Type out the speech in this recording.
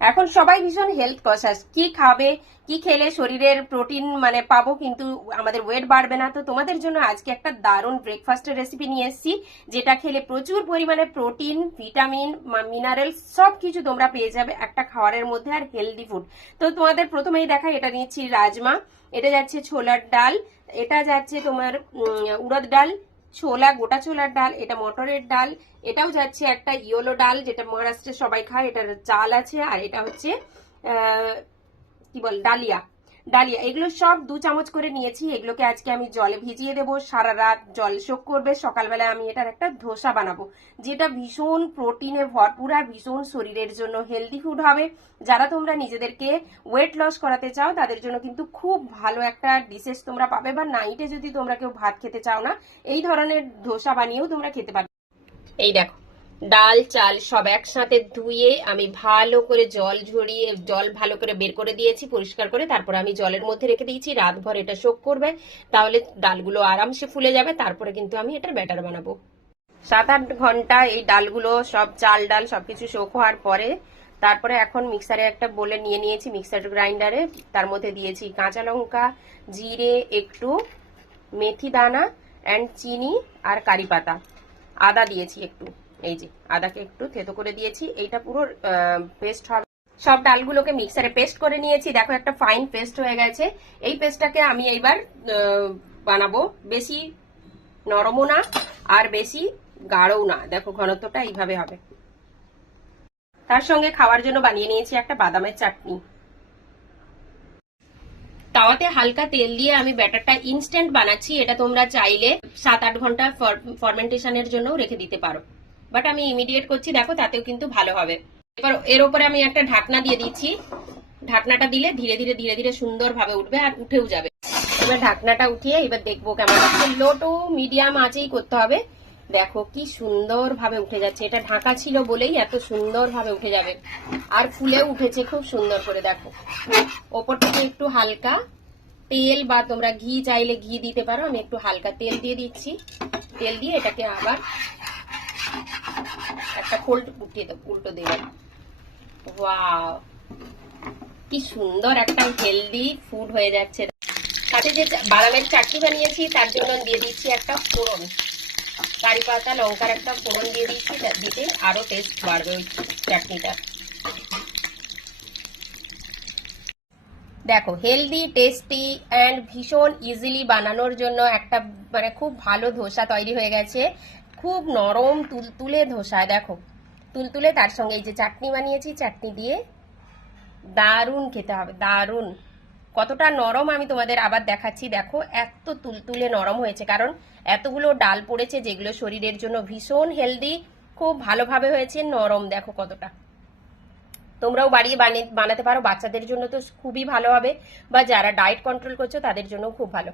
এখন সবাই ভীষণ হেলথ কনসাস, কি খাবে কি খেলে শরীরের প্রোটিন মানে পাবো কিন্তু আমাদের ওয়েট বাড়বে না। তো তোমাদের জন্য আজকে একটা দারুণ ব্রেকফাস্টের রেসিপি নিয়ে এসেছি, যেটা খেলে প্রচুর পরিমাণে প্রোটিন, ভিটামিন, মিনারেল সবকিছু তোমরা পেয়ে যাবে একটা খাবারের মধ্যে, আর হেলদি ফুড। তো তোমাদের প্রথমেই দেখাই, এটা নিচ্ছি রাজমা, এটা যাচ্ছে ছোলার ডাল, এটা যাচ্ছে তোমার উড়দ ডাল, ছোলা, গোটা ছোলার ডাল, এটা মটরের ডাল, এটাও যাচ্ছে একটা ইয়েলো ডাল যেটা মহারাষ্ট্রে সবাই খায়, এটার চাল আছে, আর এটা হচ্ছে কি বল ডালিয়া। ডালিয়া এগুলো সব 2 চামচ করে নিয়েছি। এগুলোকে আজকে আমি জলে ভিজিয়ে দেবো, সারা রাত জল শোক করবে, সকালবেলা আমি এটার একটা ধোসা বানাবো, যেটা ভীষণ প্রোটিনে ভরপুর আর ভীষণ শরীরের জন্য হেলদি ফুড হবে। যারা তোমরা নিজেদেরকে ওয়েট লস করাতে চাও তাদের জন্য কিন্তু খুব ভালো একটা ডিশেস তোমরা পাবে, বা নাইটে যদি তোমরা কেউ ভাত খেতে চাও না, এই ধরনের ধোসা বানিয়েও তোমরা খেতে পারবে। এই দেখো, ডাল চাল সব একসাথে ধুয়ে আমি ভালো করে জল ঝরিয়ে, জল ভালো করে বের করে দিয়েছি পরিষ্কার করে, তারপরে আমি জলের মধ্যে রেখে দিয়েছি, রাতভর এটা শোক করবে, তাহলে ডালগুলো আরামসে ফুলে যাবে। তারপরে কিন্তু আমি এটার ব্যাটার বানাবো। 7-8 ঘন্টা এই ডালগুলো সব চাল ডাল সবকিছু শোক হওয়ার পরে তারপরে এখন মিক্সারে একটা বলে নিয়ে নিয়েছি, মিক্সার গ্রাইন্ডারে। তার মধ্যে দিয়েছি কাঁচা লঙ্কা, জিরে, একটু মেথি দানা অ্যান্ড চিনি আর কারি পাতা, আদা দিয়েছি একটু, এই যে আদাকে একটু থেতো করে দিয়েছি। এইটা পুরো পেস্ট হবে। সব ডালগুলোকে মিক্সারে পেস্ট করে নিয়েছি, দেখো একটা ফাইন পেস্ট হয়ে গেছে। এই পেস্টটাকে আমি এইবার বানাবো, বেশি নরমও না আর বেশি গাঢ়ও না, দেখো ঘনত্বটা এইভাবে হবে। তার সঙ্গে খাওয়ার জন্য বানিয়ে নিয়েছি একটা বাদামের চাটনি। তাওয়াতে হালকা তেল দিয়ে আমি ব্যাটারটা ইনস্ট্যান্ট বানাচ্ছি, এটা তোমরা চাইলে 7-8 ঘন্টা ফার্মেন্টেশনের জন্য রেখে দিতে পারো, বাট আমি ইমিডিয়েট করছি, দেখো তাতেও কিন্তু ভালো হবে। এবার এর উপরে আমি একটা ঢাকনা দিয়ে দিচ্ছি, ঢাকনাটা দিলে ধীরে ধীরে ধীরে ধীরে সুন্দর ভাবে উঠবে আর উঠেও যাবে। এবার ঢাকনাটা উঠিয়ে এবার দেখবো কেমন হচ্ছে, লো টু মিডিয়াম আঁচেই করতে হবে। দেখো কি সুন্দর ভাবে উঠে যাচ্ছে, এটা ঢাকা ছিল বলেই এত সুন্দর ভাবে উঠে যাবে, আর ফুলেও উঠেছে খুব সুন্দর করে। দেখো ওপর থেকে একটু হালকা তেল বা তোমরা ঘি চাইলে ঘি দিতে পারো, আমি একটু হালকা তেল দিয়ে দিচ্ছি। তেল দিয়ে এটাকে আবার একটা ফোল্ড উল্টো দিয়ে দেবো। ওয়াও, কি সুন্দর একটা হেলদি ফুড হয়ে যাচ্ছে। সাথে যে বাদামের চাটনি বানিয়েছি তার জন্য দিয়ে দিচ্ছি একটা ফোড়ন, কারি পাতা লঙ্কার একটা ফোড়ন দিয়ে দিচ্ছি, দিতে আরো টেস্ট বাড়বে ওই চাটনিটা। দেখো হেলদি, টেস্টি অ্যান্ড ভীষণ ইজিলি বানানোর জন্য একটা মানে খুব ভালো ধোসা তৈরি হয়ে গেছে। খুব নরম তুলতুলে ধোসা, দেখো তুলতুলে, তার সঙ্গে এই যে চাটনি বানিয়েছি, চাটনি দিয়ে দারুণ খেতে হবে, দারুণ। কতটা নরম আমি তোমাদের আবার দেখাচ্ছি, দেখো এত তুলতুলে নরম হয়েছে, কারণ এতগুলো ডাল পড়েছে যেগুলো শরীরের জন্য ভীষণ হেলদি, খুব ভালোভাবে হয়েছে, নরম দেখো কতটা। তোমরাও বাড়িয়ে বানাতে পারো, বাচ্চাদের জন্য তো খুবই ভালো হবে, বা যারা ডায়েট কন্ট্রোল করছো তাদের জন্য খুব ভালো।